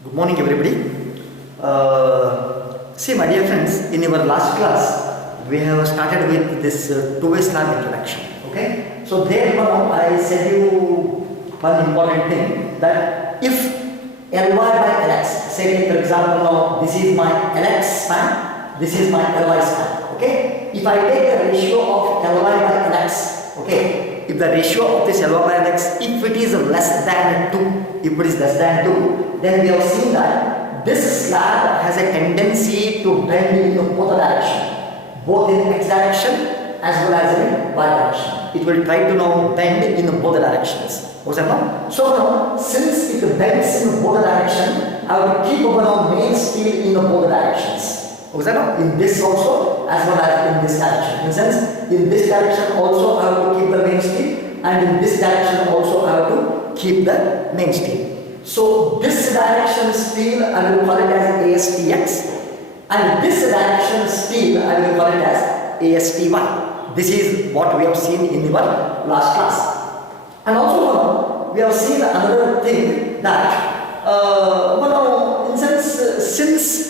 Good morning, everybody. See, my dear friends, in our last class, we have started with this two-way slab introduction. Okay, so there I said you one important thing that if Ly by Lx, say for example now this is my Lx span, this is my Ly span. Okay, if I take the ratio of Ly by Lx, okay, if the ratio of this Ly by Lx, if it is less than 2, if it is less than 2, then we have seen that this slab has a tendency to bend in both directions, both in x direction as well as in y direction. It will try to now bend in both directions. So now, since it bends in both directions, I will keep our main steel in both directions. In this also as well as in this direction. In sense, in this direction also I have to keep the main steel, and in this direction also I have to keep the main steel. So this direction steel I will call it as ASTX, and this direction steel I will call it as ASTY. This is what we have seen in our last class. And also we have seen another thing that in sense, since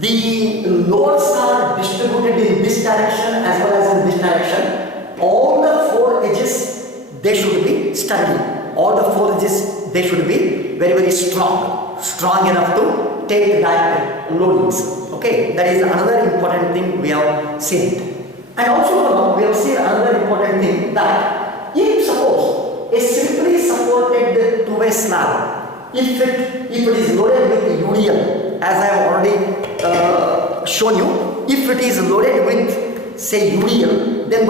the loads are distributed in this direction as well as in this direction, all the four edges they should be sturdy. All the four edges they should be very strong enough to take that loadings. Okay, that is another important thing we have seen. And also we have seen another important thing that if suppose a simply supported two-way slab, if it is loaded with UDL, as I have already shown you, if it is loaded with say UDL, then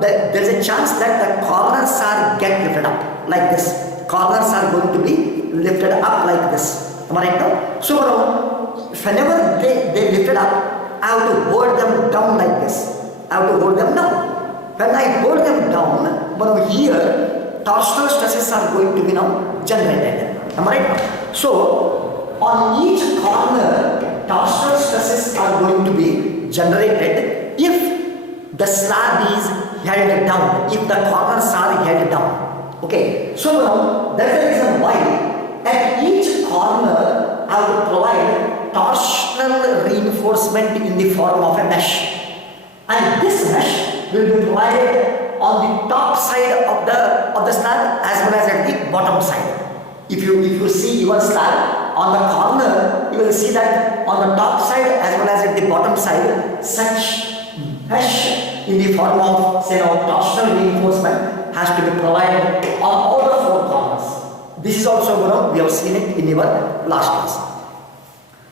there is a chance that the corners are get lifted up like this. Corners are going to be lifted up like this. Am I right now? So whenever they lifted up, I have to hold them down like this. I have to hold them down. When I hold them down, here torsional stresses are going to be now generated. Am I right? So on each corner, torsional stresses are going to be generated if the slab is held down, if the corners are held down. Okay. So now that's the reason why at each corner I will provide torsional reinforcement in the form of a mesh. And this mesh will be provided on the top side of the slab as well as at the bottom side. If you see your slab on the corner, you will see that on the top side as well as at the bottom side, such mesh in the form of say torsional reinforcement has to be provided on all the four corners. This is also we have seen it in our last class.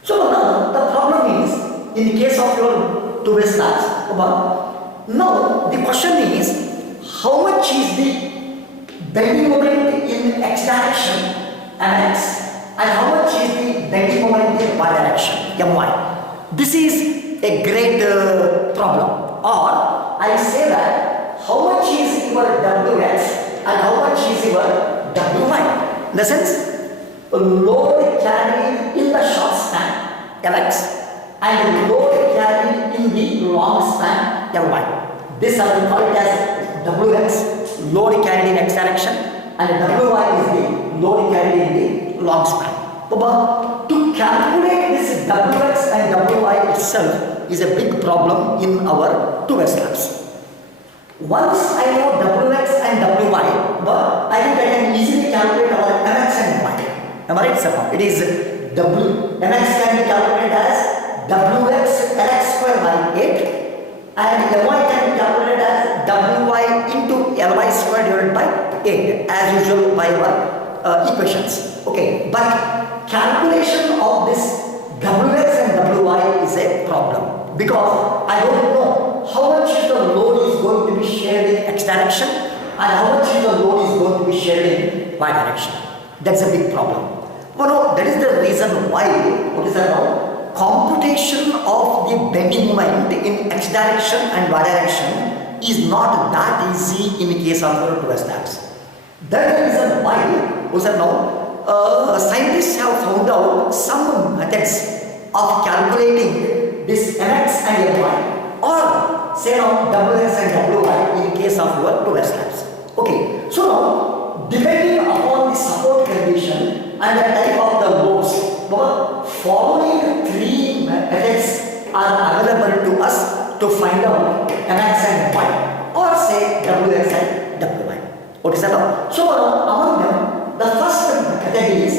So now the problem is in the case of your two-way slabs. Now the question is, how much is the bending moment in x direction mx, and how much is the bending moment in y direction my? This is a great problem. Or I say that how much is your wx and how much is your wy? In the sense, load carried in the short span lx and load carried in the long span Ly. This I will call it as Wx, load carried in x direction, and Wy is the load carried in the long span. But to calculate this Wx and Wy itself is a big problem in our two-way slabs. Once I know Wx and Wy, but I think I can easily calculate our Mx and y. Am I right, sir? It is Mx can be calculated as Wx Lx square by 8, and Ly can be calculated as Wy into Ly square divided by 8 as usual by our equations. Okay, but calculation of this Wx and Wy is a problem because I don't know how much is the load is going to be shared in x direction and how much is the load is going to be shared in y direction. That's a big problem. That is the reason why, what is that now? Computation of the bending moment in x direction and y direction is not that easy in the case of your two-way slabs. That is the reason why, what is that now? Scientists have found out some methods of calculating this mx and my, or say now wx and wy in case of your two-way slabs. Okay, so now depending upon the support condition and the type of the loads, following three methods are available to us to find out mx and my, or say wx and wy. Okay, sir? So among them, the first method is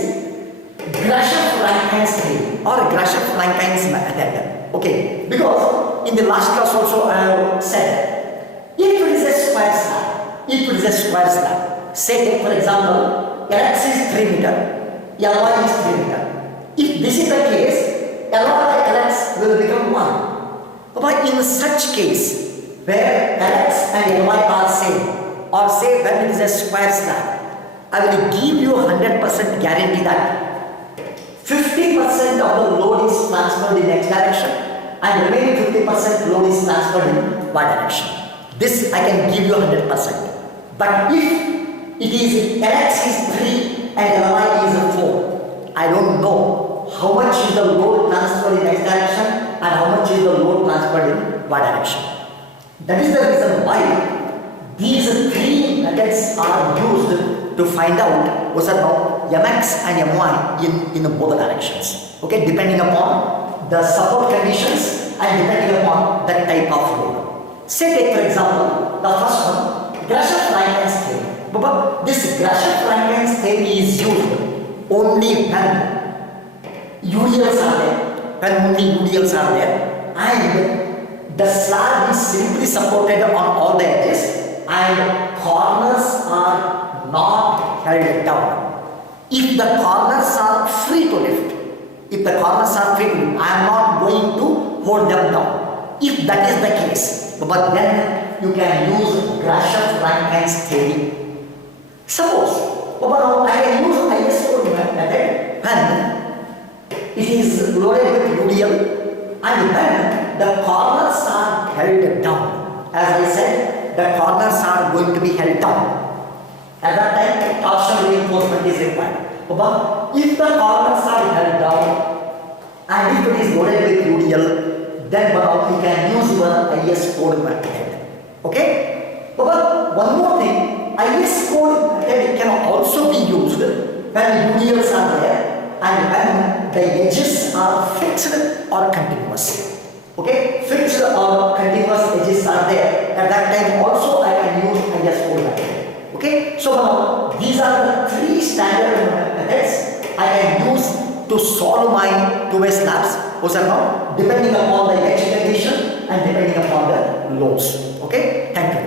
Grashof-Rankine's theory or Grashof-Rankine's method. Okay, because in the last class also I have said, if it is a square slab, say take for example, Lx is 3 meter, Ly is 3 meter. If this is the case, Ly by Lx will become 1. But in such case, where Lx and Ly are same, or say when it is a square slab, I will give you 100% guarantee that 50% of the load is transferred in x direction and remaining 50% load is transferred in y direction. This I can give you 100%. But if it is Lx is 3 and Ly is 4, I don't know how much is the load transferred in x direction and how much is the load transferred in y direction. That is the reason why these three methods are used to find out what's now mx and my in both directions. Okay, depending upon the support conditions and depending upon the type of load. Say take for example the first one, Grashof-Rankine's theory. But this Grashof-Rankine's theory is used only when UDLs are there, and the slab is simply supported on all the edges and corners are not held down. If the corners are free to lift, I am not going to hold them down. If that is the case, but then you can use Grashof-Rankine's theory. Suppose, I can use ISO method when it is loaded with UDL and when the corners are held down. As I said, the corners are going to be held down. At that time, torsional reinforcement is required. But if the corners are held down and if it is loaded with UDL, then you can use your IS code method. Okay? But one more thing, IS code method can also be used when UDLs are there and when the edges are fixed or continuous. Okay? Fixed or continuous edges are there. At that time also I can use IS code method. Okay, so now these are the three standard methods I can use to solve my two-way slabs. Depending upon the edge condition and depending upon the loads. Okay, thank you.